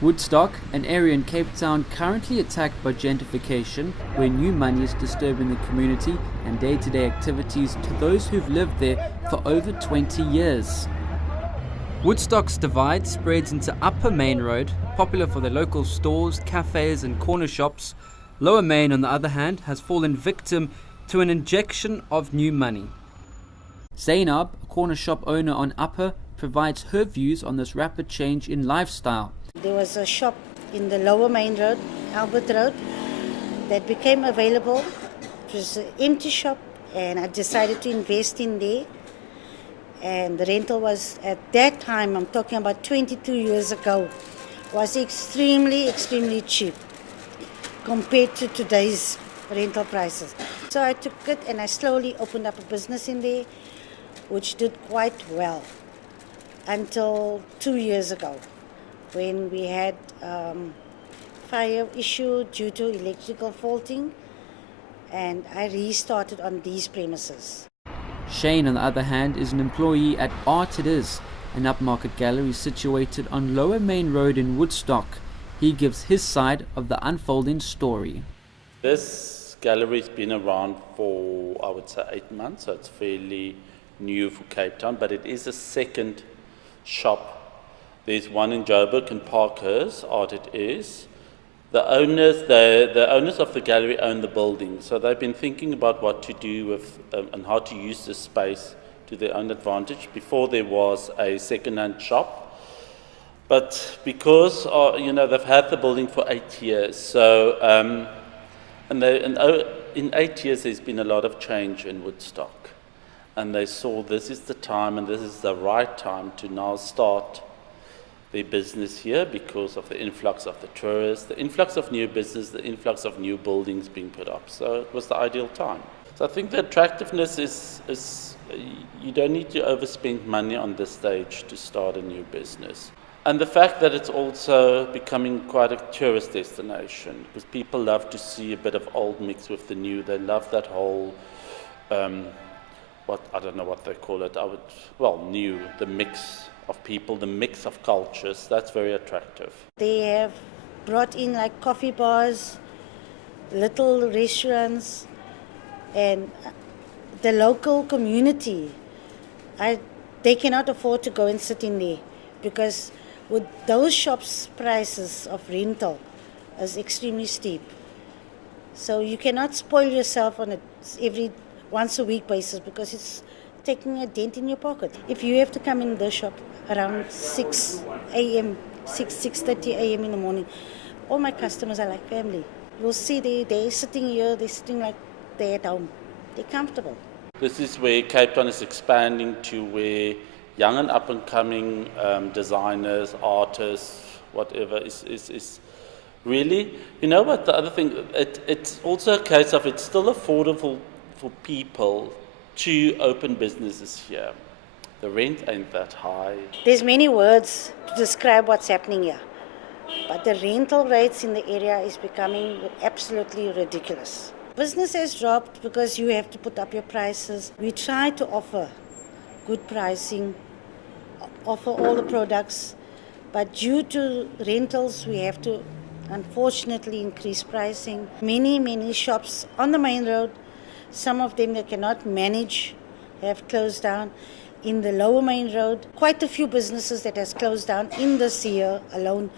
Woodstock, an area in Cape Town currently attacked by gentrification, where new money is disturbing the community and day-to-day activities to those who've lived there for over 20 years. Woodstock's Divide spreads into Upper Main Road, popular for the local stores, cafes and corner shops. Lower Main, on the other hand, has fallen victim to an injection of new money. Zainab, a corner shop owner on Upper, provides her views on this rapid change in lifestyle. There was a shop in the Lower Main Road, Albert Road, that became available. It was an empty shop and I decided to invest in there. And the rental was, at that time, I'm talking about 22 years ago, was extremely cheap compared to today's rental prices. So I took it and I slowly opened up a business in there, which did quite well until 2 years ago, when we had fire issue due to electrical faulting, and I restarted on these premises. Shane, on the other hand, is an employee at Art It Is, an upmarket gallery situated on Lower Main Road in Woodstock. He gives his side of the unfolding story. This gallery's been around for, I would say, 8 months, so it's fairly new for Cape Town, but it is a second shop. There's one in Joburg and Parkhurst, Art It Is. The owners of the gallery own the building, so they've been thinking about what to do with and how to use this space to their own advantage. Before there was a second-hand shop, but because they've had the building for 8 years, so in 8 years there's been a lot of change in Woodstock, and they saw this is the time and this is the right time to now start their business here because of the influx of the tourists, the influx of new business, the influx of new buildings being put up. So it was the ideal time. So I think the attractiveness is you don't need to overspend money on this stage to start a new business. And the fact that it's also becoming quite a tourist destination, because people love to see a bit of old mixed with the new. They love that whole, I don't know what they call it, new, the mix of people, the mix of cultures. That's very attractive. They have brought in like coffee bars, little restaurants, and the local community. They cannot afford to go and sit in there because with those shops' prices of rental is extremely steep. So you cannot spoil yourself on every once a week basis because it's taking a dent in your pocket. If you have to come in the shop around 6 a.m., 6:30 a.m. in the morning, all my customers are like family. You'll see they're sitting here, they're sitting like they're at home. They're comfortable. This is where Cape Town is expanding to, where young and up-and-coming designers, artists, whatever, is really, you know what, the other thing, it's also a case of it's still affordable for people to open businesses here. The rent ain't that high. There's many words to describe what's happening here, but the rental rates in the area is becoming absolutely ridiculous. Business has dropped because you have to put up your prices. We try to offer good pricing, offer all the products, but due to rentals, we have to unfortunately increase pricing. Many shops on the main road, some of them that cannot manage have closed down. In the Lower Main Road, quite a few businesses that has closed down in this year alone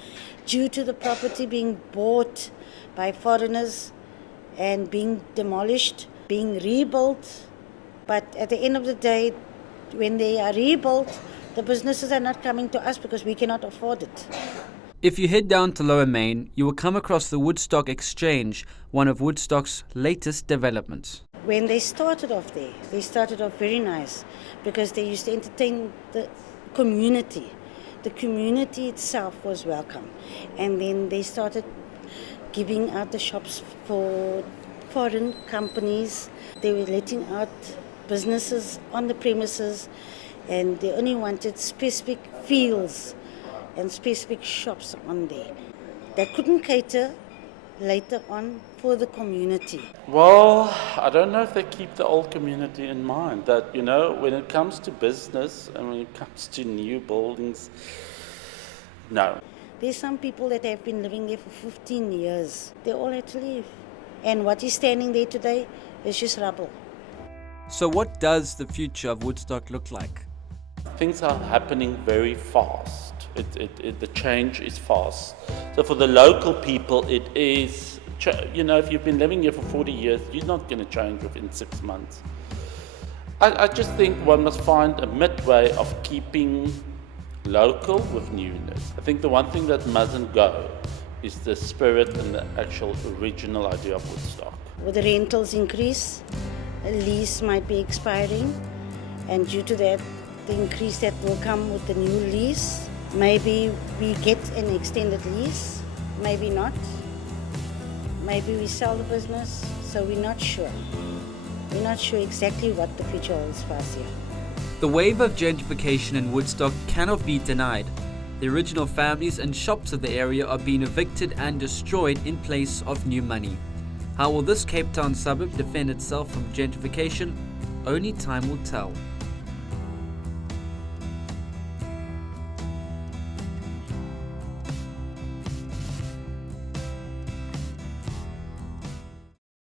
due to the property being bought by foreigners and being demolished, being rebuilt. But at the end of the day, when they are rebuilt, the businesses are not coming to us because we cannot afford it. If you head down to Lower Main, you will come across the Woodstock Exchange, one of Woodstock's latest developments. When they started off there, they started off very nice because they used to entertain the community. The community itself was welcome. And then they started giving out the shops for foreign companies. They were letting out businesses on the premises, and they only wanted specific fields and specific shops on there. They couldn't cater later on for the community. Well, I don't know if they keep the old community in mind, that, when it comes to business and when it comes to new buildings, no. There's some people that have been living there for 15 years. They all had to leave. And what is standing there today is just rubble. So what does the future of Woodstock look like? Things are happening very fast. The change is fast. So for the local people, it is, if you've been living here for 40 years, you're not going to change within 6 months. I just think one must find a midway of keeping local with newness. I think the one thing that mustn't go is the spirit and the actual original idea of Woodstock. With the rentals increase, a lease might be expiring, and due to that, the increase that will come with the new lease, maybe we get an extended lease, maybe not. Maybe we sell the business, so we're not sure. We're not sure exactly what the future holds for us here. The wave of gentrification in Woodstock cannot be denied. The original families and shops of the area are being evicted and destroyed in place of new money. How will this Cape Town suburb defend itself from gentrification? Only time will tell.